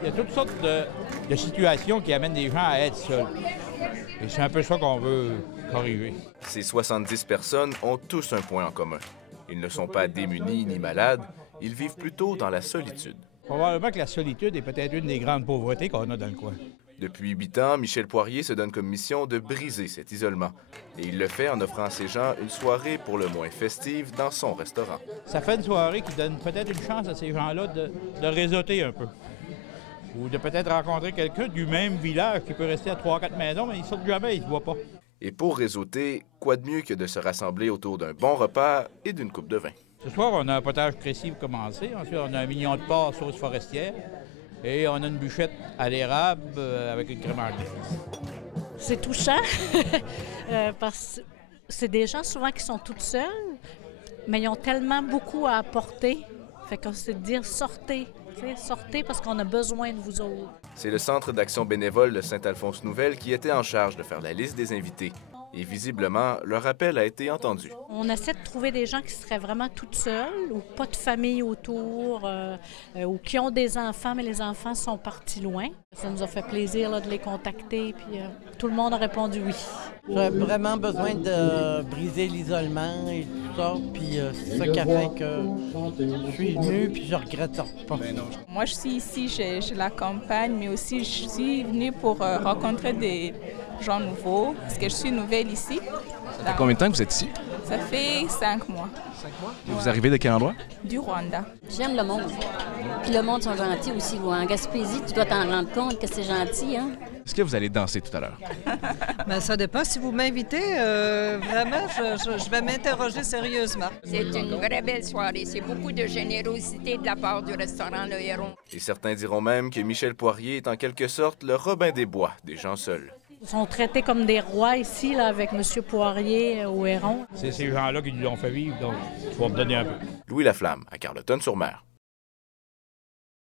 Il y a toutes sortes de situations qui amènent des gens à être seuls. Et c'est un peu ça qu'on veut corriger. Ces 70 personnes ont tous un point en commun. Ils ne sont pas démunis ni malades, ils vivent plutôt dans la solitude. Probablement que la solitude est peut-être une des grandes pauvretés qu'on a dans le coin. Depuis 8 ans, Michel Poirier se donne comme mission de briser cet isolement. Et il le fait en offrant à ses gens une soirée pour le moins festive dans son restaurant. Ça fait une soirée qui donne peut-être une chance à ces gens-là de réseauter un peu. Ou de peut-être rencontrer quelqu'un du même village qui peut rester à 3-4 maisons, mais ils ne sortent jamais, ils ne se voient pas. Et pour réseauter, quoi de mieux que de se rassembler autour d'un bon repas et d'une coupe de vin. Ce soir, on a un potage précis pour commencer. Ensuite, on a un mignon de porc sauce forestière. Et on a une bûchette à l'érable avec une crème anglaise. C'est touchant parce que c'est des gens souvent qui sont toutes seules, mais ils ont tellement beaucoup à apporter. Fait qu'on se dit dire sortez, sortez parce qu'on a besoin de vous autres. C'est le Centre d'action bénévole de Saint-Alphonse-Nouvelle qui était en charge de faire la liste des invités. Et visiblement, leur appel a été entendu. On essaie de trouver des gens qui seraient vraiment toutes seules ou pas de famille autour ou qui ont des enfants, mais les enfants sont partis loin. Ça nous a fait plaisir là, de les contacter, puis tout le monde a répondu oui. J'ai vraiment besoin de briser l'isolement et tout ça, puis c'est ça qui a fait que je suis venue, puis je regrette pas. Moi, je suis ici, je la campagne, mais aussi je suis venue pour rencontrer des gens nouveaux, parce que je suis nouvelle ici. Ça fait combien de temps que vous êtes ici? Ça fait 5 mois. 5 mois? Et vous arrivez de quel endroit? Du Rwanda. J'aime le monde. Puis le monde sont gentils aussi. En Gaspésie, tu dois t'en rendre compte que c'est gentil, hein? Est-ce que vous allez danser tout à l'heure? Bien, ça dépend. Si vous m'invitez, vraiment, je vais m'interroger sérieusement. C'est une vraie belle soirée. C'est beaucoup de générosité de la part du restaurant Le Héron. Et certains diront même que Michel Poirier est en quelque sorte le Robin des Bois des gens seuls. Ils sont traités comme des rois ici, là, avec M. Poirier au Héron. C'est ces gens-là qui nous ont fait vivre, donc il faut me donner un peu. Louis Laflamme, à Carleton-sur-Mer.